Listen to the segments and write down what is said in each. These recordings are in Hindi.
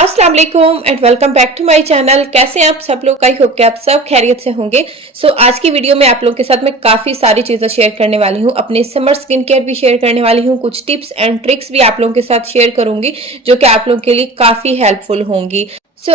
अस्सलाम वालेकुम and welcome back to my channel. कैसे हैं आप सब लोग? आई होप कि आप सब खैरियत से होंगे। आज की वीडियो में आप लोगों के साथ मैं काफी सारी चीजें शेयर करने वाली हूँ। अपने समर स्किन केयर भी शेयर करने वाली हूँ, कुछ टिप्स एंड ट्रिक्स भी आप लोगों के साथ शेयर करूंगी जो कि आप लोगों के लिए काफी हेल्पफुल होंगी।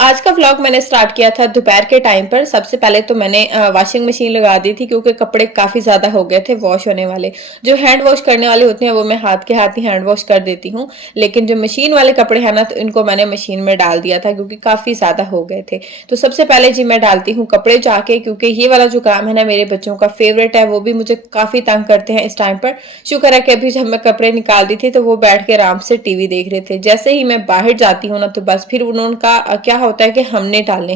आज का व्लॉग मैंने स्टार्ट किया था दोपहर के टाइम पर। सबसे पहले तो मैंने वॉशिंग मशीन लगा दी थी क्योंकि कपड़े काफी ज्यादा हो गए थे वॉश होने वाले। जो हैंड वॉश करने वाले होते हैं वो मैं हाथ के हाथ ही हैंड वॉश कर देती हूँ, लेकिन जो मशीन वाले कपड़े हैं ना तो इनको मैंने मशीन में डाल दिया था क्योंकि काफी ज्यादा हो गए थे। तो सबसे पहले जी मैं डालती हूँ कपड़े जाके, क्योंकि ये वाला जो काम है ना मेरे बच्चों का फेवरेट है, वो भी मुझे काफी तंग करते हैं इस टाइम पर। शुक्र है कि अभी जब मैं कपड़े निकाल दी थी तो वो बैठ के आराम से टीवी देख रहे थे। जैसे ही मैं बाहर जाती हूँ ना तो बस फिर उनका क्या होता है कि हमने डालने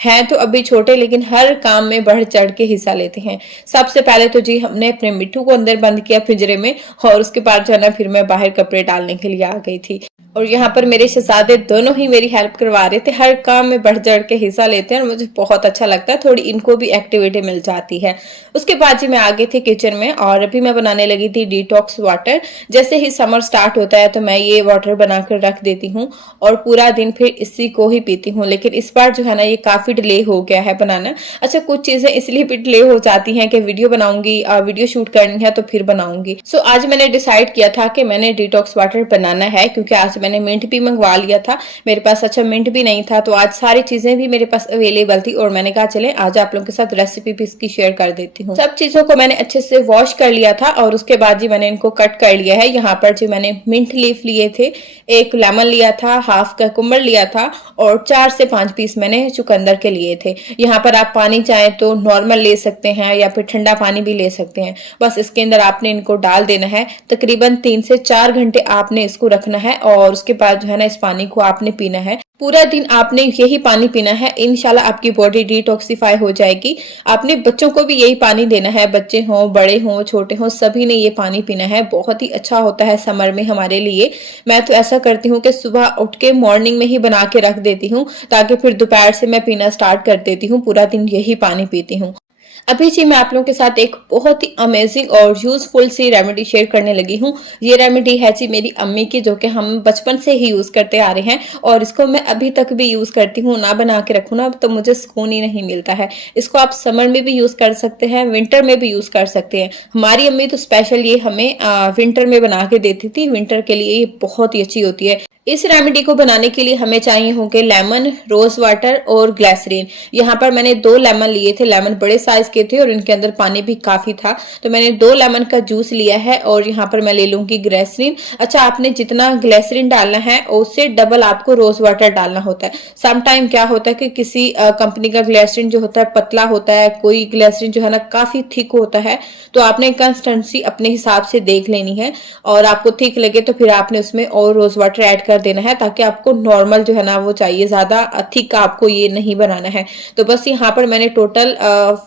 हैं तो अभी छोटे लेकिन हर काम में बढ़ चढ़ के हिस्सा लेते हैं। सबसे पहले तो जी हमने अपने मिट्ठू को अंदर बंद किया पिंजरे में, और उसके बाद जो है ना फिर मैं बाहर कपड़े डालने के लिए आ गई थी। और यहाँ पर मेरे शहजादे दोनों ही मेरी हेल्प करवा रहे थे, हर काम में बढ़ चढ़ के हिस्सा लेते हैं और मुझे बहुत अच्छा लगता है, थोड़ी इनको भी एक्टिविटी मिल जाती है। उसके बाद जी मैं आ गई थी किचन में और अभी मैं बनाने लगी थी डिटॉक्स वाटर। जैसे ही समर स्टार्ट होता है तो मैं ये वाटर बनाकर रख देती हूँ और पूरा दिन फिर इसी को ही पीती हूँ। लेकिन इस बार जो है ना ये काफी डिले हो गया है बनाना। अच्छा, कुछ चीजें इसलिए भी डिले हो जाती हैं कि वीडियो बनाऊंगी, वीडियो शूट करनी है तो फिर बनाऊंगी। आज मैंने डिसाइड किया था कि मैंने डिटॉक्स वाटर बनाना है, क्योंकि आज मैंने मिंट भी मंगवा लिया था मेरे पास। अच्छा, मिंट भी नहीं था तो आज सारी चीजें भी मेरे पास अवेलेबल थी और मैंने कहा चले आज आप लोगों के साथ रेसिपी भी इसकी शेयर कर देती हूँ। सब चीजों को मैंने अच्छे से वॉश कर लिया था और उसके बाद जी मैंने इनको कट कर लिया है। यहाँ पर जी मैंने मिंट लीफ लिए थे, एक लेमन लिया था, हाफ कुकुम्बर लिया था और 4 से 5 पीस मैंने चुकंदर के लिए थे। यहाँ पर आप पानी चाहे तो नॉर्मल ले सकते हैं या फिर ठंडा पानी भी ले सकते हैं। बस इसके अंदर आपने इनको डाल देना है, तकरीबन 3 से 4 घंटे आपने इसको रखना है और उसके बाद जो है ना इस पानी को आपने पीना है। पूरा दिन आपने यही पानी पीना है, इंशाल्लाह आपकी बॉडी डिटॉक्सिफाई हो जाएगी। आपने बच्चों को भी यही पानी देना है, बच्चे हों बड़े हों छोटे हों सभी ने ये पानी पीना है। बहुत ही अच्छा होता है समर में हमारे लिए। मैं तो ऐसा करती हूँ कि सुबह उठ के मॉर्निंग में ही बना के रख देती हूँ ताकि फिर दोपहर से मैं पीना स्टार्ट कर देती हूँ, पूरा दिन यही पानी पीती हूँ। अभी जी मैं आप लोगों के साथ एक बहुत ही अमेजिंग और यूजफुल सी रेमेडी शेयर करने लगी हूँ। ये रेमेडी है जी मेरी अम्मी की, जो कि हम बचपन से ही यूज करते आ रहे हैं और इसको मैं अभी तक भी यूज करती हूँ। ना बना के रखूँ ना तो मुझे सुकून ही नहीं मिलता है। इसको आप समर में भी यूज कर सकते हैं, विंटर में भी यूज कर सकते हैं। हमारी अम्मी तो स्पेशल ये हमें विंटर में बना के देती थी, विंटर के लिए ये बहुत ही अच्छी होती है। इस रेमेडी को बनाने के लिए हमें चाहिए होंगे लेमन, रोज वाटर और ग्लिसरीन। यहाँ पर मैंने 2 लेमन लिए थे, लेमन बड़े साइज के थे और इनके अंदर पानी भी काफी था, तो मैंने 2 लेमन का जूस लिया है और यहाँ पर मैं ले लूंगी ग्लिसरीन। अच्छा, आपने जितना ग्लिसरीन डालना है उससे डबल आपको रोज वाटर डालना होता है। सम टाइम क्या होता है कि किसी कंपनी का ग्लिसरीन जो होता है पतला होता है, कोई ग्लिसरीन जो है ना काफी थिक होता है, तो आपने कंसिस्टेंसी अपने हिसाब से देख लेनी है और आपको थिक लगे तो फिर आपने उसमें और रोज वाटर ऐड कर देना है, ताकि आपको नॉर्मल जो है ना वो चाहिए, ज्यादा थिक आपको ये नहीं बनाना है। तो बस यहाँ पर मैंने टोटल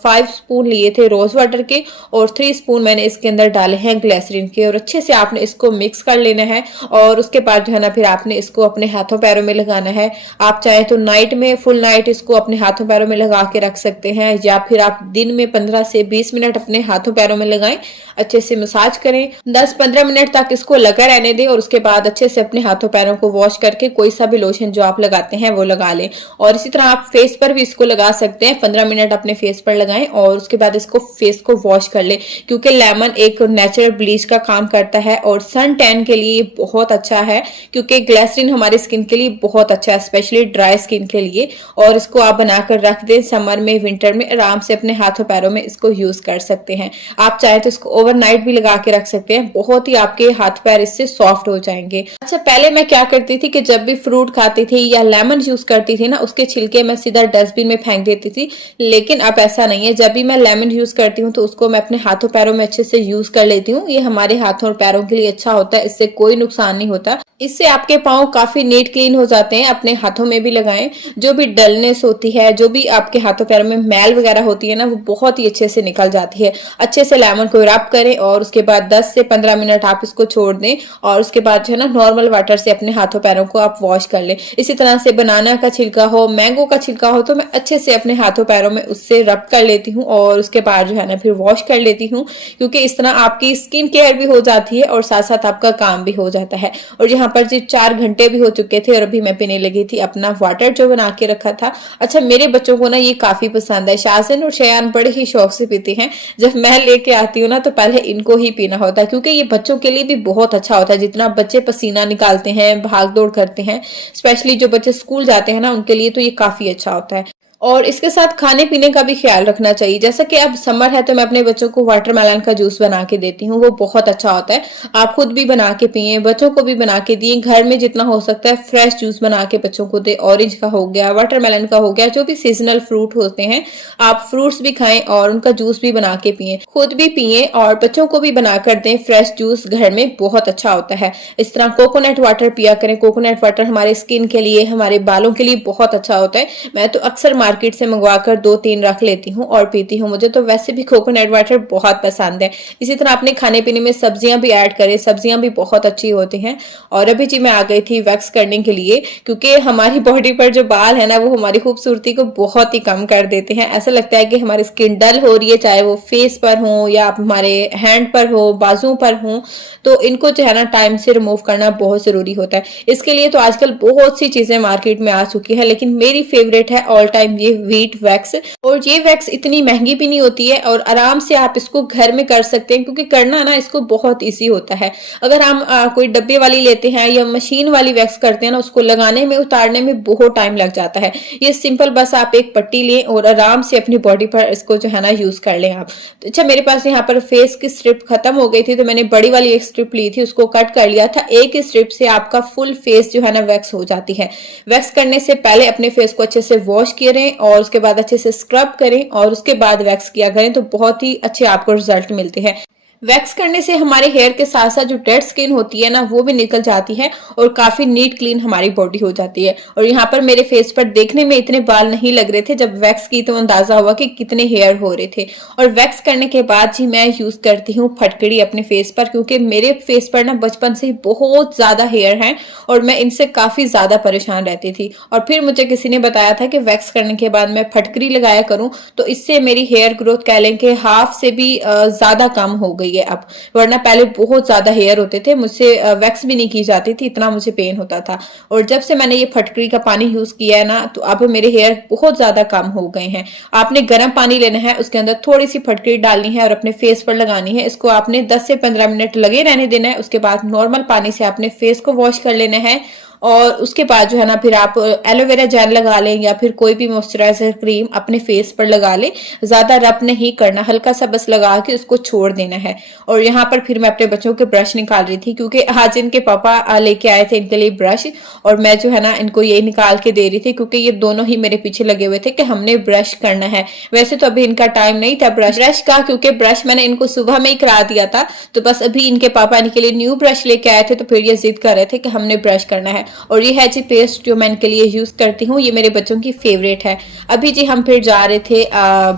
5 स्पून लिए थे रोज वाटर के और 3 स्पून मैंने इसके अंदर डाले हैं ग्लिसरीन के और अच्छे से आपने इसको मिक्स कर लेना है। और उसके बाद जो है ना फिर आपने इसको अपने हाथों पैरों में लगाना है। आप चाहे तो नाइट में फुल नाइट इसको अपने हाथों पैरों में लगा के रख सकते हैं या फिर आप दिन में 15 से 20 मिनट अपने हाथों पैरों में लगाएं, अच्छे से मसाज करें, 10-15 मिनट तक इसको लगा रहने दें और उसके बाद अच्छे से अपने हाथों पैरों को वॉश करके कोई सा भी लोशन जो आप लगाते हैं वो लगा लें। और इसी तरह आप फेस पर भी इसको लगा सकते हैं, 15 मिनट अपने फेस पर लगाएं और उसके बाद इसको फेस को वॉश कर ले, क्योंकि लेमन एक नेचुरल ब्लीच का काम करता है और सन टैन के लिए बहुत अच्छा है, क्योंकि ग्लिसरीन हमारी स्किन के लिए बहुत अच्छा है, स्पेशली ड्राई स्किन के लिए। और इसको आप बनाकर रख दें, समर में विंटर में आराम से अपने हाथों पैरों में इसको यूज कर सकते हैं। आप चाहे तो इसको ओवरनाइट भी लगा के रख सकते हैं, बहुत ही आपके हाथ पैर इससे सॉफ्ट हो जाएंगे। अच्छा, पहले मैं क्या करती थी कि जब भी फ्रूट खाती थी या लेमन यूज करती थी ना उसके छिलके मैं सीधा डस्टबिन में फेंक देती थी, लेकिन अब ऐसा नहीं है। जब भी मैं लेमन यूज करती हूँ तो उसको मैं अपने हाथों पैरों में अच्छे से यूज कर लेती हूँ। ये हमारे हाथों और पैरों के लिए अच्छा होता है, इससे कोई नुकसान नहीं होता। इससे आपके पांव काफी नीट क्लीन हो जाते हैं। अपने हाथों में भी लगाएं, जो भी डलनेस होती है, जो भी आपके हाथों पैरों में मैल वगैरह होती है ना वो बहुत ही अच्छे से निकल जाती है। अच्छे से लेमन को रब करें और उसके बाद 10 से 15 मिनट आप इसको छोड़ दें और उसके बाद जो है ना नॉर्मल वाटर से अपने हाथों पैरों को आप वॉश कर लें। इसी तरह से बनाना का छिलका हो, मैंगो का छिलका हो, तो मैं अच्छे से अपने हाथों पैरों में उससे रब कर लेती हूँ और उसके बाद जो है ना फिर वॉश कर लेती हूँ, क्योंकि इस तरह आपकी स्किन केयर भी हो जाती है और साथ साथ आपका काम भी हो जाता है। और यहाँ पर जी 4 घंटे भी हो चुके थे और अभी मैं पीने लगी थी अपना वाटर जो बना के रखा था। अच्छा, मेरे बच्चों को ना ये काफी पसंद है, शाज़न और शयान बड़े ही शौक से पीते हैं। जब मैं लेके आती हूँ ना तो पहले इनको ही पीना होता है, क्योंकि ये बच्चों के लिए भी बहुत अच्छा होता है। जितना बच्चे पसीना निकालते हैं, भाग दौड़ करते हैं, स्पेशली जो बच्चे स्कूल जाते हैं ना, उनके लिए तो ये काफी अच्छा होता है। और इसके साथ खाने पीने का भी ख्याल रखना चाहिए। जैसा कि अब समर है तो मैं अपने बच्चों को वाटरमेलन का जूस बना के देती हूँ, वो बहुत अच्छा होता है। आप खुद भी बना के पिए, बच्चों को भी बना के दिए, घर में जितना हो सकता है फ्रेश जूस बना के बच्चों को दे। ऑरेंज का हो गया, वाटरमेलन का हो गया, जो भी सीजनल फ्रूट होते हैं, आप फ्रूट्स भी खाएं और उनका जूस भी बना के पिए, खुद भी पिए और बच्चों को भी बना कर दें। फ्रेश जूस घर में बहुत अच्छा होता है। इस तरह कोकोनट वाटर पिया करें। कोकोनट वाटर हमारे स्किन के लिए, हमारे बालों के लिए बहुत अच्छा होता है। मैं तो अक्सर मार्केट से मंगवाकर 2-3 रख लेती हूँ और पीती हूँ। मुझे तो वैसे भी कोकोनट वाटर बहुत पसंद है। इसी तरह अपने खाने पीने में सब्जियां भी ऐड करें, सब्जियां भी बहुत अच्छी होती हैं। और अभी जी मैं आ गई थी वैक्स करने के लिए, क्योंकि हमारी बॉडी पर जो बाल है ना, वो हमारी खूबसूरती को बहुत ही कम कर देते हैं। ऐसा लगता है कि हमारी स्किन डल हो रही है, चाहे वो फेस पर हो या हमारे हैंड पर हो, बाजुओं पर हो, तो इनको जो है ना टाइम से रिमूव करना बहुत जरूरी होता है। इसके लिए तो आजकल बहुत सी चीजें मार्केट में आ चुकी है, लेकिन मेरी फेवरेट है ऑल टाइम ये वीट वैक्स। और ये वैक्स इतनी महंगी भी नहीं होती है और आराम से आप इसको घर में कर सकते हैं, क्योंकि करना ना इसको बहुत इजी होता है। अगर हम कोई डब्बे वाली लेते हैं या मशीन वाली वैक्स करते हैं ना, उसको लगाने में, उतारने में बहुत टाइम लग जाता है। ये सिंपल बस आप एक पट्टी लें और आराम से अपनी बॉडी पर इसको जो है ना यूज कर लें आप। तो अच्छा, मेरे पास यहाँ पर फेस की स्ट्रिप खत्म हो गई थी, तो मैंने बड़ी वाली एक स्ट्रिप ली थी, उसको कट कर लिया था। एक ही स्ट्रिप से आपका फुल फेस जो है ना वैक्स हो जाती है। वैक्स करने से पहले अपने फेस को अच्छे से वॉश करें और उसके बाद अच्छे से स्क्रब करें और उसके बाद वैक्स किया करें, तो बहुत ही अच्छे आपको रिजल्ट मिलते हैं। वैक्स करने से हमारे हेयर के साथ साथ जो डेड स्किन होती है ना, वो भी निकल जाती है और काफी नीट क्लीन हमारी बॉडी हो जाती है। और यहाँ पर मेरे फेस पर देखने में इतने बाल नहीं लग रहे थे, जब वैक्स की तो अंदाजा हुआ कि कितने हेयर हो रहे थे। और वैक्स करने के बाद जी मैं यूज करती हूँ फटकड़ी अपने फेस पर, क्योंकि मेरे फेस पर ना बचपन से ही बहुत ज्यादा हेयर है और मैं इनसे काफी ज्यादा परेशान रहती थी। और फिर मुझे किसी ने बताया था कि वैक्स करने के बाद मैं फटकड़ी लगाया करूं, तो इससे मेरी हेयर ग्रोथ कह लें कि हाफ से भी ज्यादा कम हो गई है अब। वरना पहले बहुत ज्यादा हेयर होते थे, मुझसे वैक्स भी नहीं की जाती थी, इतना मुझे पेन होता था। और जब से मैंने ये फटकड़ी का पानी यूज किया है ना, तो अब मेरे हेयर बहुत ज्यादा कम हो गए हैं। आपने गर्म पानी लेना है, उसके अंदर थोड़ी सी फटकड़ी डालनी है और अपने फेस पर लगानी है। इसको आपने 10 से 15 मिनट लगे रहने देना है। उसके बाद नॉर्मल पानी से आपने फेस को वॉश कर लेना है और उसके बाद जो है ना फिर आप एलोवेरा जेल लगा लें या फिर कोई भी मॉइस्चराइजर क्रीम अपने फेस पर लगा लें। ज्यादा रब नहीं करना, हल्का सा बस लगा के उसको छोड़ देना है। और यहाँ पर फिर मैं अपने बच्चों के ब्रश निकाल रही थी, क्योंकि आज इनके पापा लेके आए थे इनके लिए ब्रश, और मैं जो है ना इनको ये निकाल के दे रही थी, क्योंकि ये दोनों ही मेरे पीछे लगे हुए थे कि हमने ब्रश करना है। वैसे तो अभी इनका टाइम नहीं था ब्रश का, क्योंकि ब्रश मैंने इनको सुबह में ही करा दिया था। तो बस अभी इनके पापा इनके लिए न्यू ब्रश लेके आए थे, तो फिर ये जिद कर रहे थे कि हमने ब्रश करना है। और ये है जी पेस्ट जो मैं इनके लिए यूज करती हूँ, ये मेरे बच्चों की फेवरेट है। अभी जी हम फिर जा रहे थे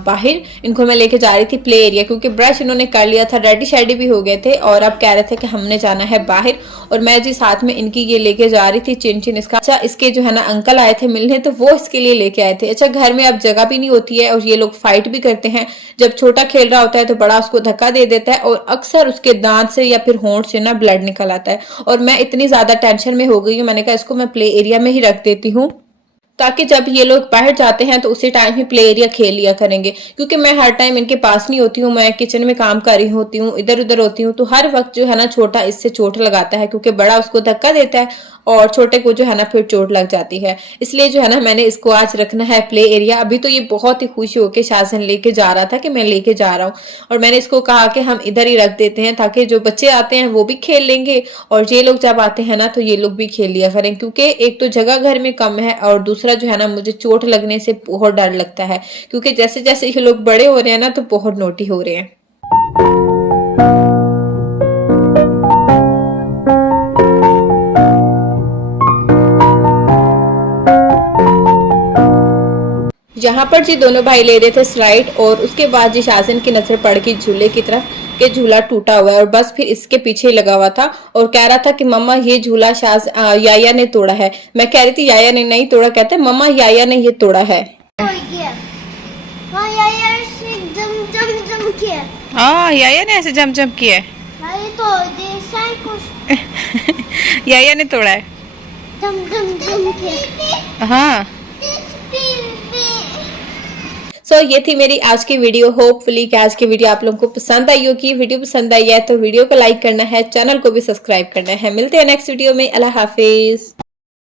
बाहर, इनको मैं लेके जा रही थी प्ले एरिया, क्योंकि ब्रश इन्होंने कर लिया था, रेडी शेडी भी हो गए थे और अब कह रहे थे कि हमने जाना है बाहर। और मैं जी साथ में इनकी ये लेके जा रही थी चिन चिन इसका। अच्छा, इसके जो है ना अंकल आए थे मिलने, तो वो इसके लिए लेके आए थे। अच्छा, घर में अब जगह भी नहीं होती है और ये लोग फाइट भी करते हैं। जब छोटा खेल रहा होता है तो बड़ा उसको धक्का दे देता है और अक्सर उसके दांत से या फिर होंठ से ना ब्लड निकल आता है। और मैं इतनी ज्यादा टेंशन में हो गई हूँ, मैंने कहा इसको मैं प्ले एरिया में ही रख देती हूँ, ताकि जब ये लोग बाहर जाते हैं तो उसी टाइम ही प्ले एरिया खेल लिया करेंगे। क्योंकि मैं हर टाइम इनके पास नहीं होती हूँ, मैं किचन में काम कर रही होती हूँ, इधर उधर होती हूँ, तो हर वक्त जो है ना छोटा इससे चोट लगाता है, क्योंकि बड़ा उसको धक्का देता है और छोटे को जो है ना फिर चोट लग जाती है। इसलिए जो है ना मैंने इसको आज रखना है प्ले एरिया। अभी तो ये बहुत ही खुश होकर शासन लेके जा रहा था कि मैं लेके जा रहा हूँ, और मैंने इसको कहा कि हम इधर ही रख देते हैं, ताकि जो बच्चे आते हैं वो भी खेल लेंगे और ये लोग जब आते हैं ना तो ये लोग भी खेल लिया करें। क्योंकि एक तो जगह घर में कम है और दूसरा जो है ना मुझे चोट लगने से बहुत डर लगता है, क्योंकि जैसे जैसे ये लोग बड़े हो रहे हैं ना तो बहुत नोटी हो रहे हैं। यहाँ पर जी दोनों भाई ले रहे थे स्लाइड, और उसके बाद जी शासन की नजर पड़ गई झूले की तरफ के झूला टूटा हुआ है और बस फिर इसके पीछे ही लगा हुआ था और कह रहा था कि मम्मा ये झूला याया ने तोड़ा है। मैं कह रही थी याया ने नहीं तोड़ा, कहते हैं मम्मा याया ने ये तोड़ा है। याया ने ऐसे जम जम किया है। याया ने तोड़ा है। हाँ। सो ये थी मेरी आज की वीडियो। होपफुली कि आज की वीडियो आप लोगों को पसंद आई होगी। वीडियो पसंद आई है तो वीडियो को लाइक करना है, चैनल को भी सब्सक्राइब करना है। मिलते हैं नेक्स्ट वीडियो में। अल्लाह हाफिज।